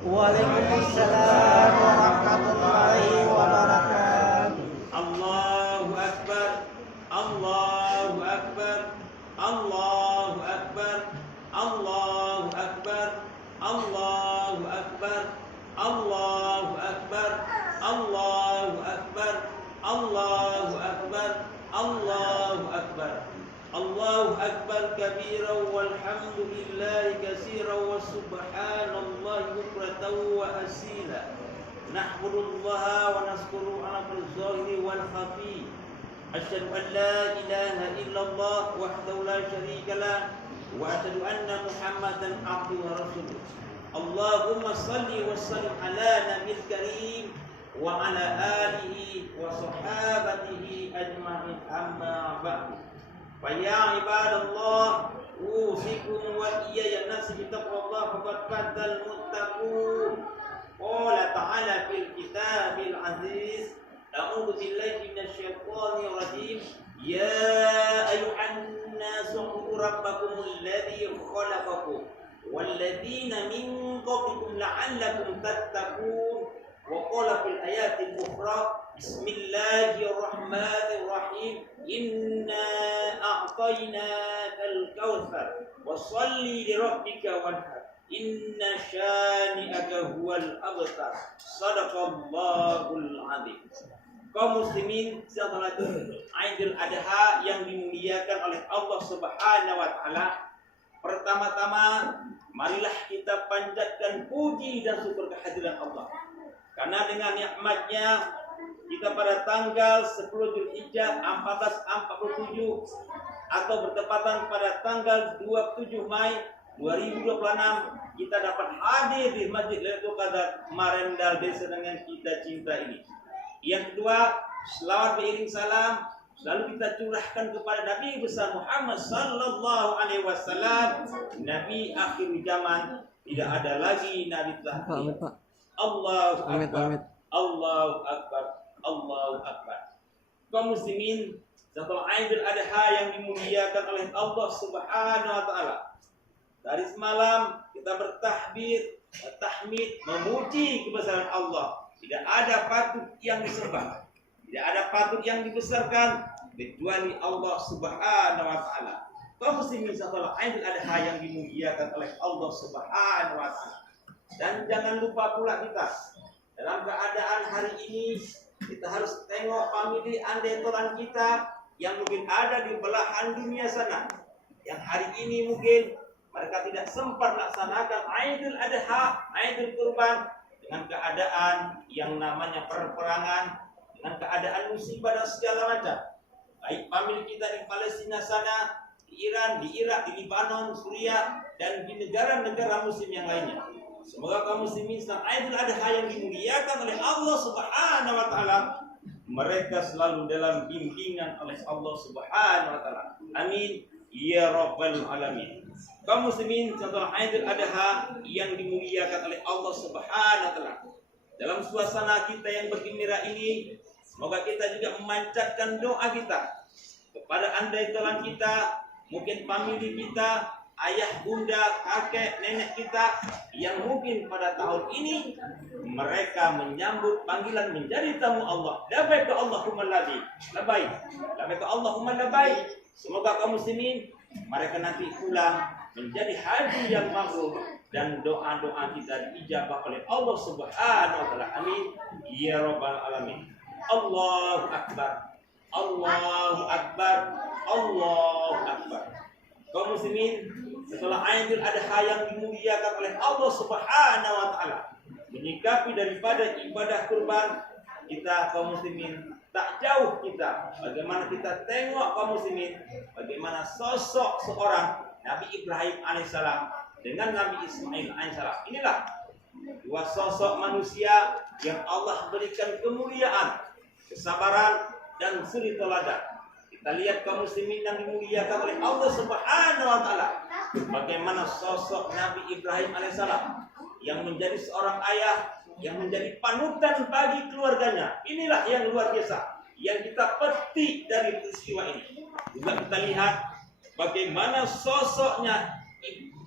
Waalaikumsalam warahmatullahi wabarakatuh. Allahu Akbar, Allahu Akbar, Allahu Akbar, Allahu Akbar, Allahu Akbar, Allahu Akbar, Allahu Akbar, Allahu Akbar, Allahu Akbar. Allahu Akbar kabiran walhamdulillahi katsiran wa subhanallahi bukratan wa asila. Nahmadullaha wa naskuru ala al-zahiri wal khafi. Asyhadu an la ilaha illallah wahdahu la syarika lah wa asyhadu anna Muhammadan abduhu wa rasuluh. Allahumma shalli wa sallim ala nabiyil karim wa ala alihi wa sahabatihi ajma'in, amma ba'du. Fa ya ibadallah, usikum wa iyaya nasi bitaqwallah faqad fatal muttaqun. Qala ta'ala fil kitabil aziz, a'udzu billahi minasyaitonir rajim. Ya ayyuhan nasu ubudu rabbakumul ladzi khalaqakum wal ladzina min qablikum la'allakum tattaqun. Wa qala fil ayatil ukhra, bismillahirrahmanirrahim, inna a'tainakal kautsar wa shalli li rabbika wanhar, inna syani'aka huwal abtar. Shadaqallahul adzim. Kaum muslimin salat Idul Adha yang dimuliakan oleh Allah Subhanahu wa taala, pertama-tama marilah kita panjatkan puji dan syukur kehadiran Allah. Karena dengan nikmatnya kita pada tanggal 10 Zulhijjah 1447 atau bertepatan pada tanggal 27 Mei 2026 kita dapat hadir di Masjid Lailatul Qadar Marendal Desa dengan kita cinta ini. Yang kedua, selawat beriring salam selalu kita curahkan kepada Nabi besar Muhammad sallallahu alaihi wasallam, Nabi akhir zaman, tidak ada lagi nabi terakhir. Allahu Akbar, Allahu Akbar, Allahu Akbar. Kaum muslimin, setelah Idul Adha yang dimuliakan oleh Allah Subhanahu wa taala, dari semalam kita bertakbir, bertahmid, memuji kebesaran Allah. Tidak ada patut yang disembah, tidak ada patut yang dibesarkan kecuali Allah Subhanahu wa taala. Kaum muslimin, setelah Idul Adha yang dimuliakan oleh Allah Subhanahu wa taala. Dan jangan lupa pula kita dalam keadaan hari ini kita harus tengok family andetolan kita yang mungkin ada di belahan dunia sana, yang hari ini mungkin mereka tidak sempat melaksanakan Idul Adha, Idul Kurban, dengan keadaan yang namanya perperangan, dengan keadaan musibah dan segala macam. Baik family kita di Palestina sana, di Iran, di Irak, di Lebanon, Suriah, dan di negara-negara muslim yang lainnya. Semoga kaum muslimin sedang Idul Adha yang dimuliakan oleh Allah Subhanahu wa taala, mereka selalu dalam bimbingan oleh Allah Subhanahu wa taala. Amin ya rabbal alamin. Kaum muslimin, setelah Idul Adha yang dimuliakan oleh Allah Subhanahu wa taala, dalam suasana kita yang bergembira ini, semoga kita juga memanjatkan doa kita kepada andai-tolan kita, mungkin family kita, ayah, bunda, kakek, nenek kita yang mungkin pada tahun ini mereka menyambut panggilan menjadi tamu Allah. Labbaik Allahumma labbaik, labbaik, labbaik Allahumma labbaik. Semoga kaum muslimin mereka nanti pulang menjadi haji yang mabrur dan doa-doa kita diijabah oleh Allah Subhanahu wa taala. Amin ya rabbal alamin. Allahu akbar, Allahu akbar, Allahu akbar. Kaum muslimin, setelah Idul Adha yang dimuliakan oleh Allah Subhanahu wa taala, menyikapi daripada ibadah kurban, kita kaum muslimin tak jauh kita bagaimana kita tengok kaum muslimin bagaimana sosok seorang Nabi Ibrahim alaihissalam dengan Nabi Ismail alaihissalam. Inilah dua sosok manusia yang Allah berikan kemuliaan, kesabaran dan suri teladan. Kita lihat kaum muslimin yang dimuliakan oleh Allah Subhanahu wa taala, bagaimana sosok Nabi Ibrahim alaihissalam yang menjadi seorang ayah, yang menjadi panutan bagi keluarganya. Inilah yang luar biasa yang kita petik dari peristiwa ini. Juga kita lihat bagaimana sosoknya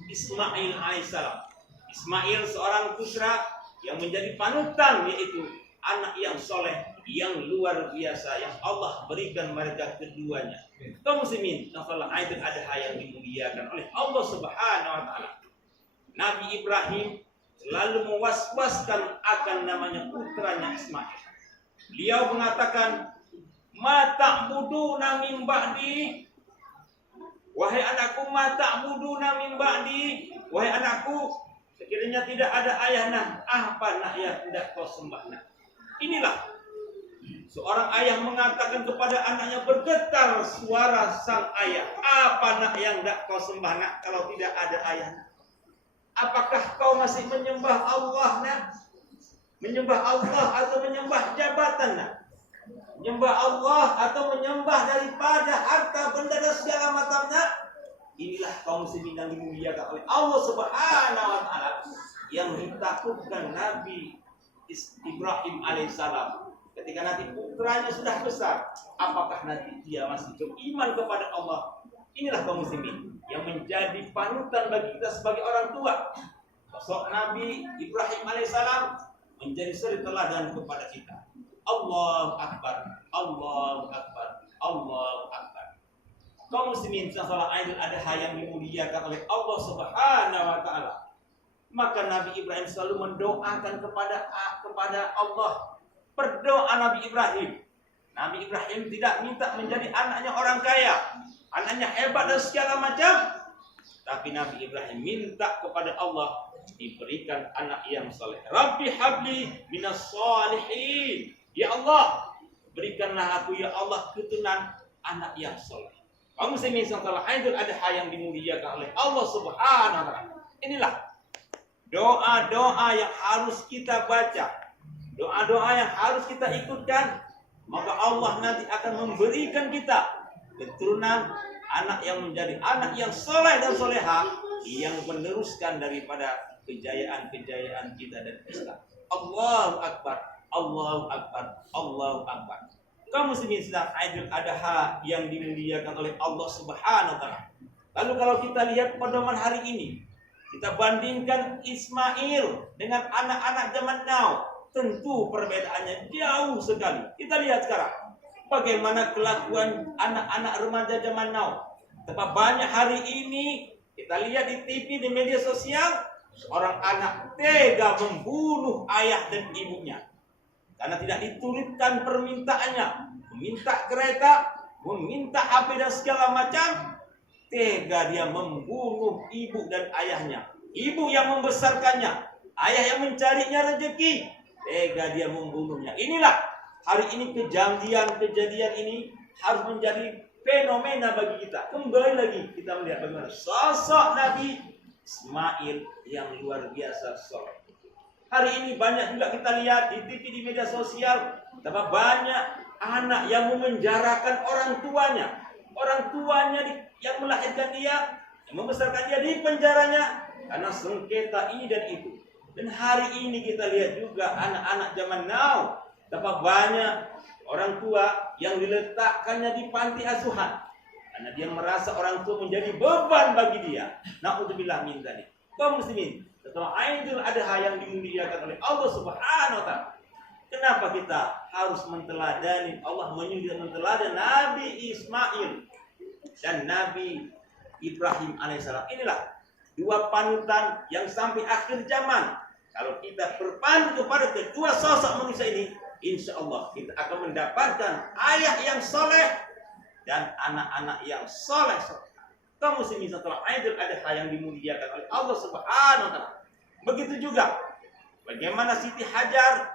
Ismail alaihissalam. Ismail seorang putra yang menjadi panutan, yaitu anak yang soleh, yang luar biasa, yang Allah berikan mereka keduanya. Kaum muslimin yang salat Idul Adha yang dimuliakan oleh Allah Subhanahu wa taala. Nabi Ibrahim selalu mewaswaskan akan namanya putranya Ismail. Beliau mengatakan, "Ma ta'buduna min ba'di?" Wahai anakku, ma ta'buduna min ba'di? Wahai anakku, sekiranya tidak ada ayah, nah apa nak yang tidak kau sembah nak? Inilah seorang ayah mengatakan kepada anaknya, bergetar suara sang ayah, apa nak yang tidak kau sembah nak kalau tidak ada ayah nak? Apakah kau masih menyembah Allah nak? Menyembah Allah atau menyembah jabatan nak? Menyembah Allah atau menyembah daripada harta benda dan segala macamnya? Inilah kaum muslimin yang dimuliakan oleh Allah Subhanahu wa taala, yang ditakutkan Nabi Ibrahim alaihissalam ketika nanti putranya sudah besar. Apakah nanti dia masih beriman kepada Allah? Inilah kaum muslimin yang menjadi panutan bagi kita sebagai orang tua. Sosok Nabi Ibrahim alaihissalam menjadi suri teladan kepada kita. Allahu Akbar, Allahu Akbar, Allahu Akbar. Kaum muslimin salat Idul Adha yang dimuliakan oleh Allah Subhanahu wa taala. Maka Nabi Ibrahim selalu mendoakan kepada Allah. Berdoa Nabi Ibrahim. Nabi Ibrahim tidak minta menjadi anaknya orang kaya, anaknya hebat dan segala macam. Tapi Nabi Ibrahim minta kepada Allah diberikan anak yang saleh. Rabbi habli minas shalihin. Ya Allah, berikanlah aku ya Allah keturunan anak yang saleh. Kaum muslimin salat Idul Adha yang dimuliakan oleh Allah Subhanahu wa taala. Inilah doa-doa yang harus kita baca, doa-doa yang harus kita ikutkan, maka Allah nanti akan memberikan kita keturunan anak yang menjadi anak yang soleh dan soleha, yang meneruskan daripada kejayaan-kejayaan kita dan Islam. Allahu Akbar, Allahu Akbar, Allahu Akbar. Kaum muslimin sedang Idul Adha yang dimuliakan oleh Allah Subhanahu wa taala. Lalu kalau kita lihat pedoman hari ini, kita bandingkan Ismail dengan anak-anak zaman now, tentu perbedaannya jauh sekali. Kita lihat sekarang bagaimana kelakuan anak-anak remaja zaman now. Betapa banyak hari ini kita lihat di TV, di media sosial, seorang anak tega membunuh ayah dan ibunya karena tidak diturutkan permintaannya, meminta kereta, meminta HP dan segala macam. Tega dia membunuh ibu dan ayahnya, ibu yang membesarkannya, ayah yang mencarinya rezeki, tega dia membunuhnya. Inilah hari ini kejadian ini harus menjadi fenomena bagi kita. Kembali lagi kita melihat bagaimana sosok Nabi Ismail yang luar biasa soleh. Hari ini banyak juga kita lihat di TV, di media sosial, betapa banyak anak yang memenjarakan orang tuanya. Orang tuanya yang melahirkan dia, yang membesarkan dia di penjaranya karena sengketa ini dan itu. Dan hari ini kita lihat juga anak-anak zaman now, betapa banyak orang tua yang diletakkannya di panti asuhan karena dia merasa orang tua menjadi beban bagi dia. Na'udzubillah min dzalik. Kaum muslimin, setelah Idul Adha yang dimuliakan oleh Allah Subhanahu wa taala, kenapa kita harus menteladani Allah, menyuruh menteladan Nabi Ismail dan Nabi Ibrahim alaihissalam? Inilah dua panutan yang sampai akhir zaman. Kalau kita berpandu kepada kedua sosok manusia ini, insya Allah kita akan mendapatkan ayah yang soleh dan anak-anak yang soleh. Kaum muslimin setelah Idul Adha yang dimuliakan oleh Allah Subhanahu wa taala. Begitu juga bagaimana Siti Hajar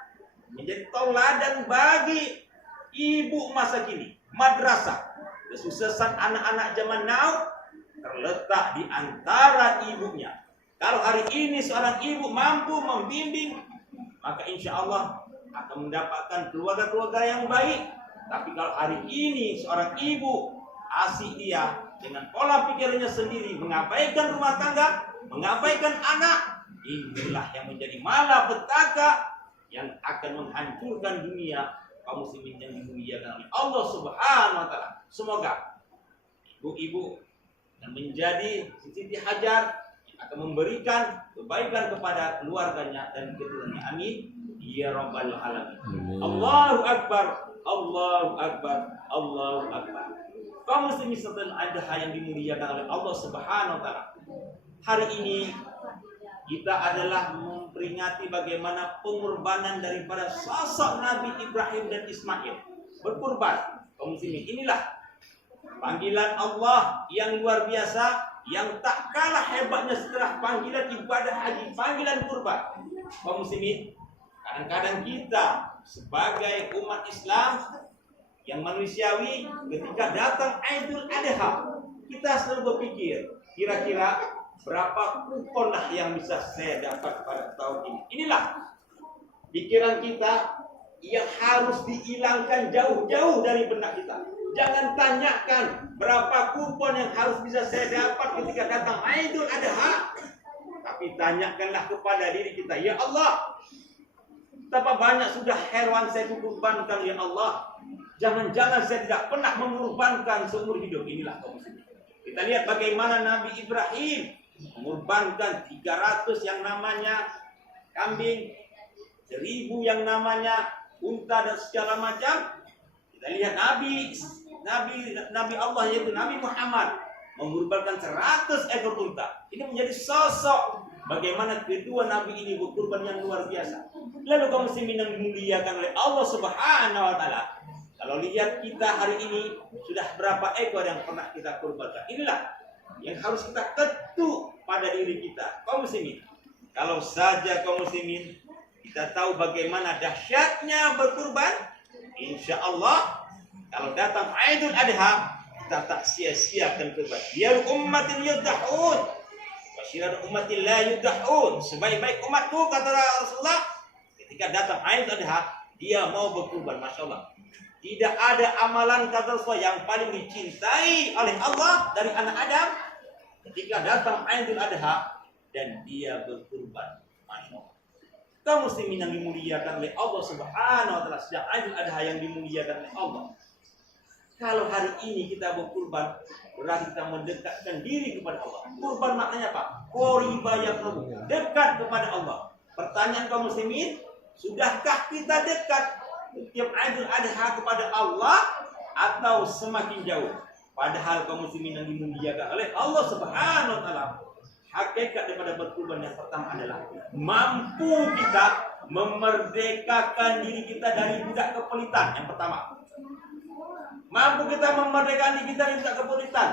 menjadi tauladan bagi ibu masa kini. Madrasah kesuksesan anak-anak zaman now terletak di antara ibunya. Kalau hari ini seorang ibu mampu membimbing, maka insya Allah akan mendapatkan keluarga-keluarga yang baik. Tapi kalau hari ini seorang ibu asik dia dengan pola pikirnya sendiri, mengabaikan rumah tangga, mengabaikan anak, inilah yang menjadi malapetaka yang akan menghancurkan dunia kaum muslimin yang dimuliakan oleh Allah Subhanahu wa taala. Semoga ibu-ibu yang menjadi Siti Hajar akan memberikan kebaikan kepada keluarganya dan keturunannya. Amin ya rabbal alamin. Allahu akbar, Allahu akbar, Allahu akbar. Kaum muslimin sekalian adha yang dimuliakan oleh Allah Subhanahu wa taala. Hari ini kita adalah memperingati bagaimana pengorbanan daripada sosok Nabi Ibrahim dan Ismail. Berkurban. Kaum muslimin, inilah panggilan Allah yang luar biasa, yang tak kalah hebatnya setelah panggilan ibadah haji, panggilan kurban. Kaum muslimin, kadang-kadang kita sebagai umat Islam yang manusiawi, ketika datang Idul Adha, kita selalu berpikir, kira-kira berapa kupon lah yang bisa saya dapat pada tahun ini. Inilah pikiran kita yang harus dihilangkan jauh-jauh dari benak kita. Jangan tanyakan berapa kupon yang harus bisa saya dapat ketika datang Idul Adha, tapi tanyakanlah kepada diri kita, ya Allah, betapa banyak sudah hewan saya kurbankan ya Allah. Jangan-jangan saya tidak pernah mengorbankan seumur hidup. Inilah kaum muslimin. Kita lihat bagaimana Nabi Ibrahim mengorbankan 300 yang namanya kambing, 1000 yang namanya unta dan segala macam. Kita lihat Nabi Allah yaitu Nabi Muhammad mengorbankan 100 ekor unta. Ini menjadi sosok bagaimana kedua nabi ini berkorban yang luar biasa. Lalu kaum muslimin yang dimuliakan oleh Allah Subhanahu wa taala, kalau lihat kita hari ini sudah berapa ekor yang pernah kita korbankan. Inilah yang harus kita ketuk pada diri kita. Kaum muslimin, kalau saja kaum muslimin kita tahu bagaimana dahsyatnya berkurban, insya Allah kalau datang Idul Adha kita tak sia-siakan kurban. Biar ummatin yudha'un wa syirar ummatin la yudha'un. Sebaik-baik umatku, kata Rasulullah, ketika datang Idul Adha dia mau berkurban. Masya Allah, tidak ada amalan, kata Rasulullah, yang paling dicintai oleh Allah dari anak Adam ketika datang Idul Adha dan dia berkurban. Masya Allah. Kaum muslimin yang dimuliakan oleh Allah Subhanahu wa taala, sedang Idul Adha yang dimuliakan oleh Allah. Kalau hari ini kita berkurban, berarti kita mendekatkan diri kepada Allah. Kurban maknanya apa? Qoriba yaqrubu, dekat kepada Allah. Pertanyaan kaum muslimin, sudahkah kita dekat setiap Idul Adha kepada Allah atau semakin jauh? Padahal kaum muslimin yang dimuliakan oleh Allah Subhanahu wa taala, hakikat daripada berkurban yang pertama adalah mampu kita memerdekakan diri kita dari budak kepelitan. Yang pertama, mampu kita memerdekakan diri kita dari budak kepelitan.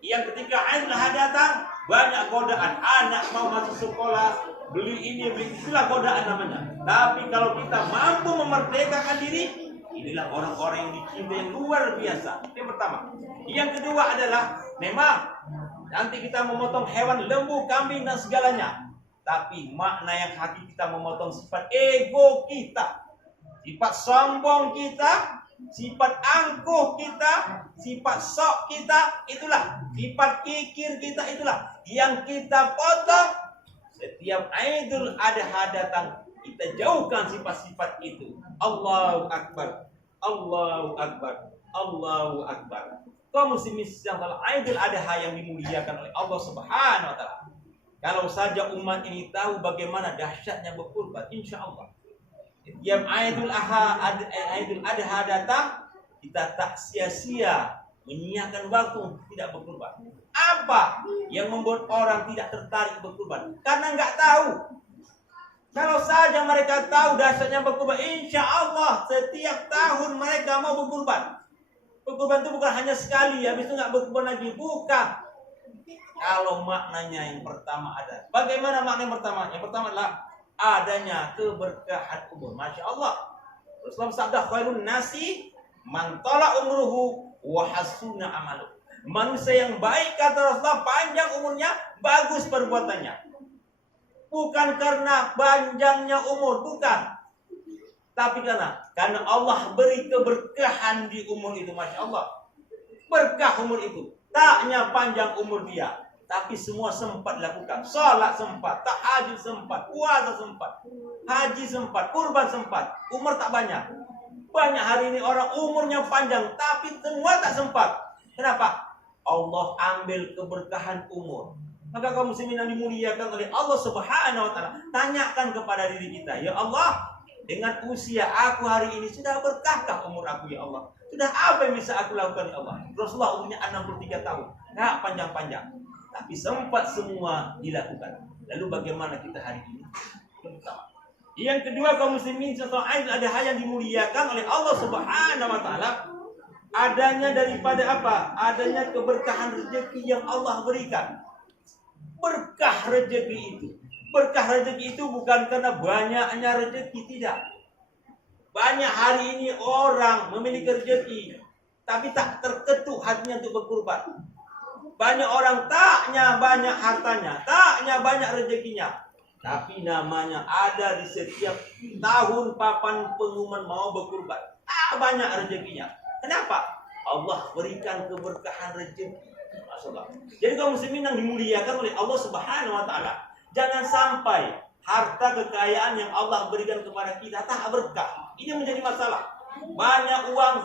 Yang ketika Idul Adha datang, banyak godaan. Anak mau masuk sekolah, beli ini, beli itulah godaan namanya. Tapi kalau kita mampu memerdekakan diri, inilah orang-orang yang dicintai yang luar biasa. Itu yang pertama. Yang kedua adalah, memang nanti kita memotong hewan, lembu, kambing dan segalanya. Tapi makna yang hati kita memotong sifat ego kita, sifat sombong kita, sifat angkuh kita, sifat sok kita, itulah sifat kikir kita, itulah yang kita potong. Setiap Idul Adha datang, kita jauhkan sifat-sifat itu. Allahu Akbar, Allahu Akbar, Allahu Akbar. Kaum muslimin yang dalam Idul Adha yang dimuliakan oleh Allah Subhanahu wa taala. Kalau saja umat ini tahu bagaimana dahsyatnya berkurban, insya Allah setiap Idul Adha datang, kita tak sia-sia menyiapkan waktu untuk tidak berkurban. Apa yang membuat orang tidak tertarik berkurban? Karena nggak tahu. Kalau saja mereka tahu dahsyatnya berkurban, insya Allah setiap tahun mereka mau berkurban. Berkurban itu bukan hanya sekali, habis itu nggak berkurban lagi. Bukan. Kalau maknanya yang pertama ada. Bagaimana makna yang pertama? Yang pertama adalah adanya keberkahan umur. Masya Allah. Rasulullah sabda, khairun nasi man tala umruhu wa hasuna amalu. Manusia yang baik, kata Rasulullah, panjang umurnya, bagus perbuatannya. Bukan karena panjangnya umur, bukan. Tapi karena Allah beri keberkahan di umur itu. Masya Allah. Berkah umur itu. Taknya panjang umur dia, tapi semua sempat lakukan. Salat sempat, tahajud sempat, puasa sempat, haji sempat, kurban sempat. Umur tak banyak. Banyak hari ini orang umurnya panjang, tapi semua tak sempat. Kenapa? Allah ambil keberkahan umur. Maka kaum muslimin yang dimuliakan oleh Allah Subhanahu wa taala, tanyakan kepada diri kita, ya Allah, dengan usia aku hari ini sudah berkahkah umur aku ya Allah? Sudah apa yang bisa aku lakukan ya Allah? Rasulullah umurnya 63 tahun, nah panjang-panjang, tapi sempat semua dilakukan. Lalu bagaimana kita hari ini? Yang kedua, kaum muslimin setelah Idul Adha yang dimuliakan oleh Allah Subhanahu wa taala, adanya daripada apa? Adanya keberkahan rezeki yang Allah berikan. Berkah rezeki itu. Berkah rezeki itu bukan karena banyaknya rezeki, tidak. Banyak hari ini orang memiliki rezeki, tapi tak terketuk hatinya untuk berkurban. Banyak orang taknya banyak hartanya, taknya banyak rezekinya, tapi namanya ada di setiap tahun papan pengumuman mau berkurban. Tak banyak rezekinya. Kenapa? Allah berikan keberkahan rezeki. Masalah. Jadi kaum muslimin yang dimuliakan oleh Allah Subhanahu wa taala, jangan sampai harta kekayaan yang Allah berikan kepada kita tak berkah. Ini menjadi masalah. Banyak uang,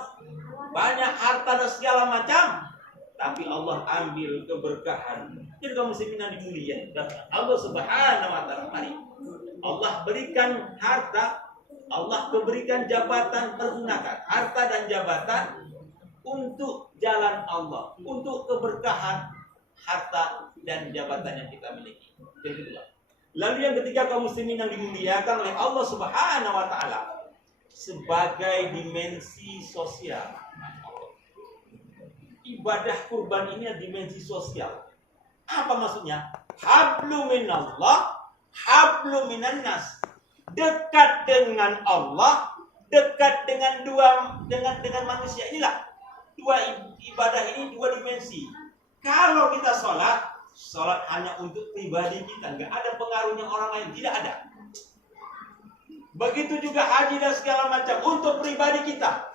banyak harta dan segala macam, tapi Allah ambil keberkahan. Jadi kaum muslimin yang dimuliakan Allah Subhanahu wa taala, mari Allah berikan harta, Allah berikan jabatan, pergunakan harta dan jabatan untuk jalan Allah, untuk keberkahan harta dan jabatan yang kita miliki. Yang kedua. Lalu yang ketiga, kaum muslimin yang dimuliakan oleh Allah Subhanahu wa taala, sebagai dimensi sosial. Ibadah kurban ini adalah dimensi sosial. Apa maksudnya? Hablu minallah, hablu minan nas. Dekat dengan Allah, dekat dengan dengan manusia. Inilah dua ibadah ini, dua dimensi. Kalau kita sholat hanya untuk pribadi kita, nggak ada pengaruhnya orang lain, tidak ada. Begitu juga haji dan segala macam untuk pribadi kita.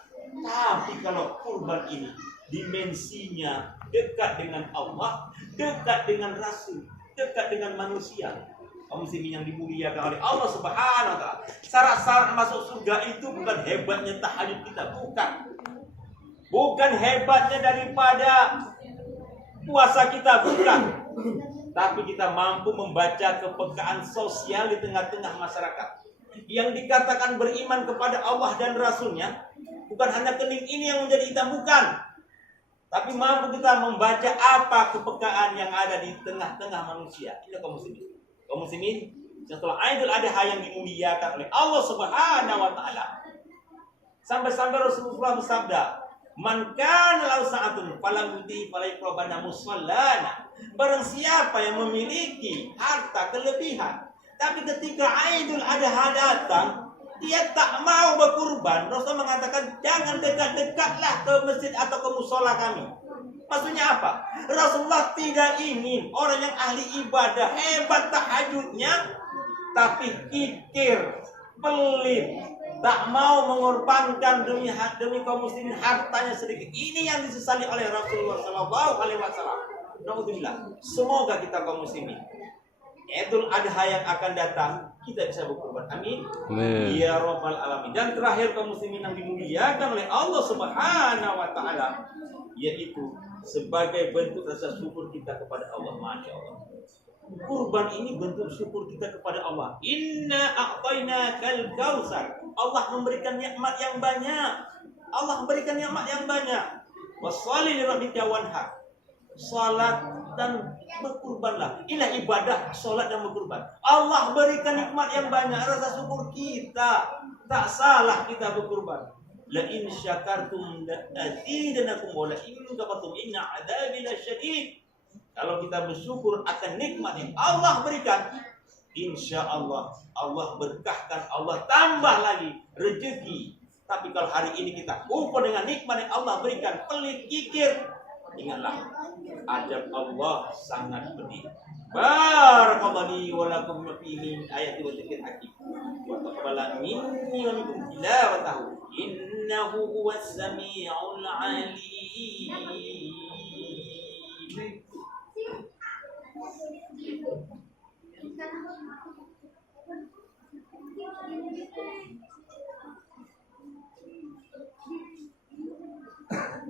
Tapi kalau kurban ini dimensinya dekat dengan Allah, dekat dengan Rasul, dekat dengan manusia. Kaum muslimin yang dimuliakan oleh Allah Subhanahu wa taala. Syarat-syarat masuk surga itu bukan hebatnya tahajud kita, bukan. Bukan hebatnya daripada puasa kita, bukan. Tapi kita mampu membaca kepekaan sosial di tengah-tengah masyarakat. Yang dikatakan beriman kepada Allah dan Rasulnya, bukan hanya kening ini yang menjadi hitam, bukan. Tapi mampu kita membaca apa kepekaan yang ada di tengah-tengah manusia. Ini kaum muslimin. Kaum muslimin, setelah Idul Adha yang dimuliakan oleh Allah Subhanahu wa taala, sampai-sampai Rasulullah bersabda, "Man kana lahu sa'atun falam yuti falayqrabana musallana." Barang siapa yang memiliki harta kelebihan, tapi ketika Idul Adha datang, dia tak mau berkurban, Rasul mengatakan, "Jangan dekat-dekatlah ke masjid atau ke musola kami." Maksudnya apa? Rasulullah tidak ingin orang yang ahli ibadah, hebat tahajudnya, tapi kikir, pelit, tak mau mengorbankan demi kaum muslimin hartanya sedikit. Ini yang disesali oleh Rasulullah SAW. Alhamdulillah. Semoga kita kaum muslimin Idul Adha yang akan datang kita bisa berkorban. Amin. Ya Rabbal Alamin. Dan terakhir kaum muslimin yang dimuliakan oleh Allah Subhanahu wa taala, yaitu sebagai bentuk rasa syukur kita kepada Allah. Masya Allah. Kurban ini bentuk syukur kita kepada Allah. Inna a'tainakal kautsar. Allah memberikan nikmat yang banyak. Allah memberikan nikmat yang banyak. Washolli li rabbika wanhar. Salat dan berkurbanlah. Inilah ibadah, salat dan berkurban. Allah berikan nikmat yang banyak, rasa syukur kita. Tak salah kita berkurban. La in syakartum la azidanakum wa la in kafartum inna adzabi lasyadid. Kalau kita bersyukur akan nikmat yang Allah berikan, insya Allah Allah berkahkan, Allah tambah lagi rezeki. Tapi kalau hari ini kita kufur dengan nikmat yang Allah berikan, pelit, kikir, ingatlah adab Allah sangat pedih. Barakallahu li wa lakum fi min ayati wa dzikril hakim. Wa taqabbal minni wa minkum tilawatahu. Innahu huwas samiul alim.